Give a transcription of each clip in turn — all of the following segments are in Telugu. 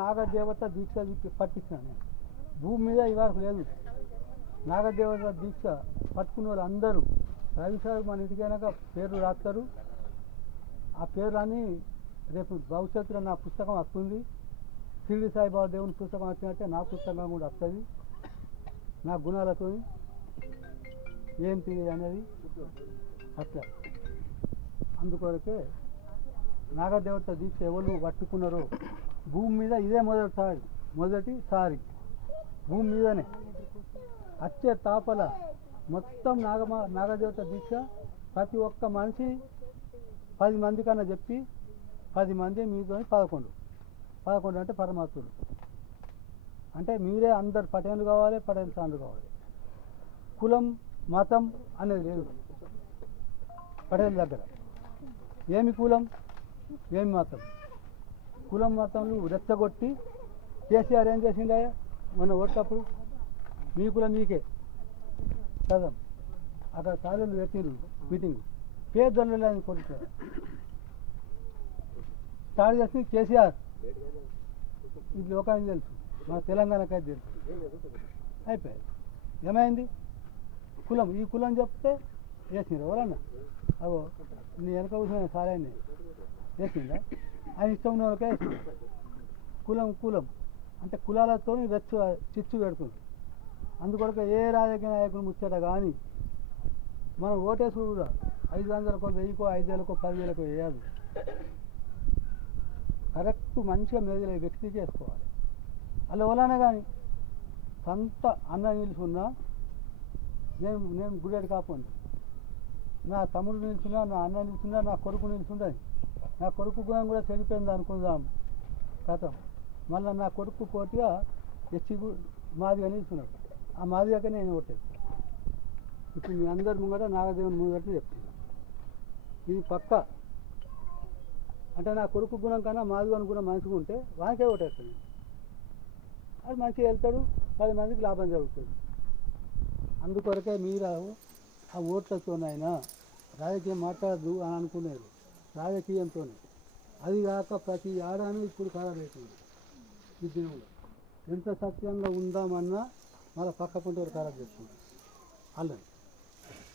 నాగదేవత దీక్ష పట్టించాను నేను. భూమి మీద ఇవాళ లేదు. నాగదేవత దీక్ష పట్టుకున్న వాళ్ళు అందరూ రవిసార్ మన ఇంటికైనాక పేర్లు రాస్తారు. ఆ పేర్లని రేపు భవిష్యత్తులో నా పుస్తకం వస్తుంది. షిరిడి సాయిబాబా దేవుని పుస్తకం వచ్చినట్టే నా పుస్తకం కూడా వస్తుంది. నా గుణాలతో ఏంటి అనేది అట్లా. అందుకొరకే నాగదేవత దీక్ష ఎవరు పట్టుకున్నారో భూమి మీద ఇదే మొదటిసారి భూమి మీదనే వచ్చే తాపల మొత్తం నాగదేవత దీక్ష ప్రతి ఒక్క మనిషి 10 మంది కన్నా చెప్పి 10 మంది మీతో 11 అంటే పరమాత్ముడు. అంటే మీరే అందరు పటేన్లు కావాలి, పటేన్ సాన్లు కావాలి. కులం మతం అనేది లేదు పటేల్ దగ్గర. ఏమి కులం ఏమి మతం? కులం మతంలో రెచ్చగొట్టి కేసీఆర్ ఏం చేసిండే మొన్న ఓట్లప్పుడు మీ కులం మీకే కదా. అక్కడ సార్లు పెట్టిరు మీటింగ్ పేదలు అని కొడుతారు. స్టార్ట్ చేసి కేసీఆర్ ఇది లోకానికి తెలుసు, మన తెలంగాణకైతే తెలుసు. అయిపోయాయి. ఏమైంది? కులం ఈ కులం చెప్తే వేసిండ్రు ఎవరన్నా. అవో నీ వెనక కూర్చున్న సారాన్ని వేసిందా? ఆయన ఇష్టం ఉన్న వాళ్ళకే వేసింది. కులం అంటే కులాలతో చిచ్చు పెడుతుంది. అందుకొరకు ఏ రాజకీయ నాయకులు ముచ్చట కానీ మనం ఓటేసుడు కూడా 500కో 1000కో 5000కో 10,000కో వేయాలి. కరెక్ట్ మంచిగా మేదలే వ్యక్తి చేసుకోవాలి. అలా ఎవరైనా కానీ సొంత అన్న నిలుచున్నా నేను గుడి కాపండి. నా తమ్ముడు నిలుచున్నా, నా అన్న నిలుచున్నా, నా కొడుకు నిలుచుండని. నా కొడుకు గుణం కూడా చెడిపోయింది అనుకుందాం కథం. మళ్ళీ నా కొడుకు పోటీగా ఎచ్చి మాదిగా నిలుచున్నాడు. ఆ మాదిగానే నేను ఓటేస్తాను. ఇప్పుడు మీ అందరి ముంగట నాగదేవుని ముంగట చెప్తున్నాను. ఇది పక్క. అంటే నా కొడుకు గుణం కన్నా మాదిగోని గుణం మంచిగా ఉంటే వానికే ఓటేస్తాను. అది మంచిగా వెళ్తాడు, 10 మందికి లాభం జరుగుతుంది. అందుకొరకే మీరు ఆ ఓట్లతోనైనా రాజకీయం మాట్లాడద్దు అని అనుకునేది రాజకీయంతోనే. అది కాక ప్రతి ఆడాను ఇప్పుడు ఖరాబ్ అవుతుంది. ఈ దినంలో ఎంత సత్యంగా ఉందామన్నా మళ్ళీ పక్క పంట ఖరాబ్ చేస్తుంది. అల్లని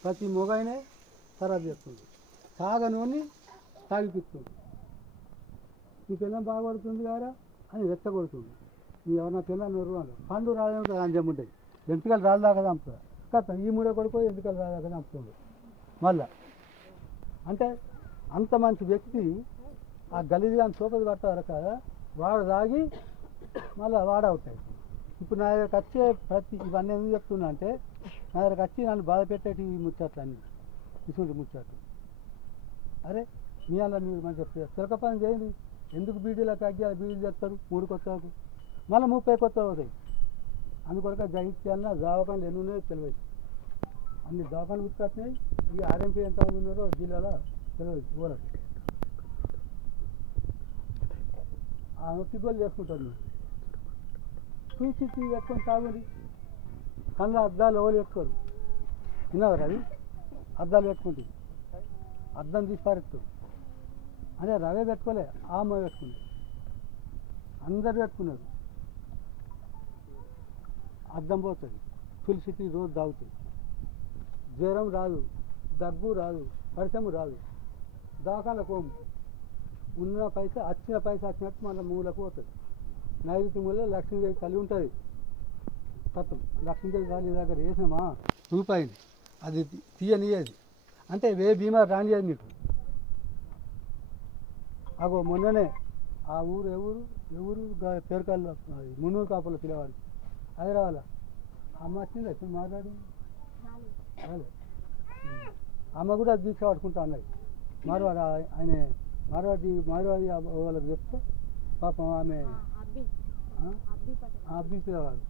ప్రతి మొగైనే ఖరాబ్ చేస్తుంది. తాగనోని తాగిపిస్తుంది. ఈ పిల్లం బాగుపడుతుంది కదా అని రెచ్చగొడుతుంది. నీ ఎవరన్నా పిల్లలు నోరు పండు రాలేదు అంజం ఉంటాయి. ఎంపికలు రాదాకా చంపుతుంది. కథ ఈ మూడో కొడుకు ఎంపికలు రాదాకా చంపుతుంది. మళ్ళా అంటే అంత మంచి వ్యక్తి ఆ గలీజ్గా సోపది పట్టారు కదా, వాడు తాగి మళ్ళీ వాడవుతాయి. ఇప్పుడు నా దగ్గరకు వచ్చే ఇవన్నీ ఎందుకు చెప్తున్నా అంటే, నా దగ్గరకు వచ్చి నన్ను బాధ పెట్టేటి ఈ ముచ్చట్లు అన్నీ ఇటువంటి ముచ్చట్లు. అరే మీ అలా మీరు మంచి చెప్తారు చిలక పని చేయండి. ఎందుకు బీడీలకు అగ్గి బీడీలు చేస్తారు 3 కొత్తలకు, మళ్ళీ 30 కొత్తలు అవుతాయి. అందుకొరక జగిత్యాల దవాఖానలు ఎన్ని ఉన్నాయో తెలియదు. అన్ని దవాఖానలు గుర్తొస్తున్నాయి. ఈ ఆర్ఎంపీ ఎంతమంది ఉన్నారో జిల్లాలో తెలియదు. ఊరకు ఆ నొక్కిగోలు చేసుకుంటారు. మీరు చూసి పెట్టుకొని తాగుండి. కళ్ళ అద్దాలు ఎవరు పెట్టుకోరు. విన్నావారు? అవి అద్దాలు పెట్టుకుంటే అద్దం తీసి పారెత్తు. అదే రవే పెట్టుకోలే, ఆమె పెట్టుకున్నారు. అందరు పెట్టుకున్నారు. అద్దం పోతుంది. తులసికి రోజు తాగుతుంది. జ్వరం రాదు, దగ్గు రాదు, పరిశ్రమ రాదు. దవాఖానలో పోము. ఉన్న పైసా వచ్చిన పైసా వచ్చినట్టు మన మూలకు పోతుంది. నైరుతి మూల లక్ష్మీదేవి తల్లి ఉంటుంది. తత్వం లక్ష్మీదేవి తల్లి దగ్గర వేసినామా రూపాయిని అది తీయనియది. అంటే బీమా రానియదు మీకు. అగో మొన్ననే ఆ ఊరు ఎవరు పేరుకాళ్ళు మున్నూరు కాపుల పిల్లవాడు హైదరాబాద్ అమ్మ వచ్చింది. ఇప్పుడు మాట్లాడి అమ్మ కూడా దీక్ష పట్టుకుంటా అన్నది. మార్వాడి ఆయన మార్వాడి వాళ్ళకి చెప్తే పాపం ఆమె అబ్బి పిల్లవాడు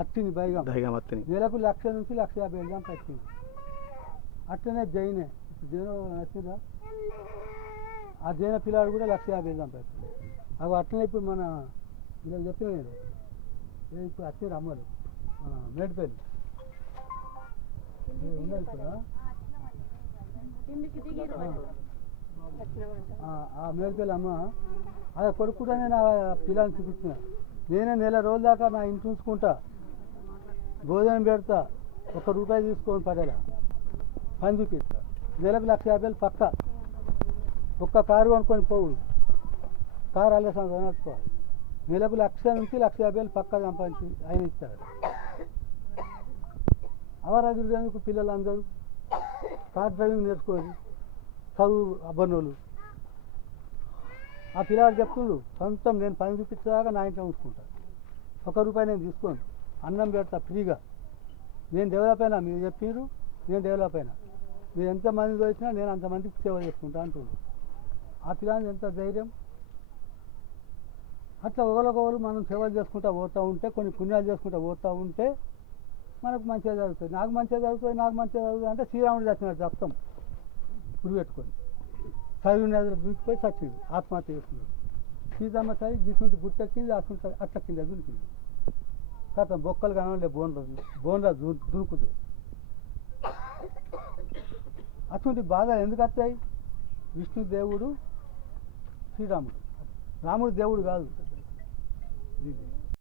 అత్తిని బైగా నెలకు 1,00,000 నుంచి 1,50,000 దాకా పెట్టింది. అట్లనే జైనే జైన నచ్చిందా? ఆ జైన పిల్లాడు కూడా 1,50,000 దాకా పెట్టింది. అవి అట్లనే ఇప్పుడు మన ఇలా చెప్పిన నేను ఇప్పుడు వచ్చారు అమ్మలు మేడిపల్లి ఉన్నది ఇప్పుడు. ఆ మేడిపల్లి అమ్మ ఆ కొడుకు కూడా నేను ఆ పిల్లని చూపించిన. నేనే నెల రోజుల దాకా నా ఇంటి చూసుకుంటా, భోజనం పెడతా, ₹1 తీసుకొని పడేలా పని చూపిస్తా. నెలకు 1,50,000 పక్క. ఒక్క కారు కొనుక్కొని పోవుడు, కారు అల్లే సంవత్సరం నడుచుకోవాలి. నెలకు 1,00,000 నుంచి 1,50,000 పక్క సంపాదించి ఆయన ఇస్తాడు. అవరాజులకు పిల్లలందరూ కార్ డ్రైవింగ్ నేర్చుకోండి, చదువు అబ్బన్నోళ్ళు. ఆ పిల్లవాడు చెప్తుండు, సొంతం నేను పని చూపించేదాకా నా ఇంట్లో ఉంచుకుంటాను, ₹1 నేను తీసుకోను, అన్నం పెడతా ఫ్రీగా. నేను డెవలప్ అయినా, మీరు చెప్పారు, నేను డెవలప్ అయినా. మీరు ఎంతమంది వచ్చినా నేను అంతమందికి సేవ చేసుకుంటా అంటుండు. ఆ పిల్లలు ఎంత ధైర్యం. అట్లా ఒకరికొకరు మనం సేవలు చేసుకుంటూ పోతూ ఉంటే, కొన్ని పుణ్యాలు చేసుకుంటూ పోతూ ఉంటే మనకు మంచిగా జరుగుతుంది. నాకు మంచిగా జరుగుతుంది, నాకు మంచిగా జరుగుతుంది అంటే శ్రీరాముడు చచ్చినట్టు చెప్తాం. గురి పెట్టుకొని చదివిన నదిలో దూకిపోయి చచ్చింది, ఆత్మహత్య చేసుకున్నాడు. సీతమ్మ చదివి గిసుంటి గుట్టెక్కింది, అట్ల కింద దునికింది. కథ బొక్కలు కానివ్వండి, బోన్రా దునుకుతాయి. అటువంటి బాధలు ఎందుకు వస్తాయి? విష్ణుదేవుడు శ్రీరాముడు, రాముడు దేవుడు కాదు.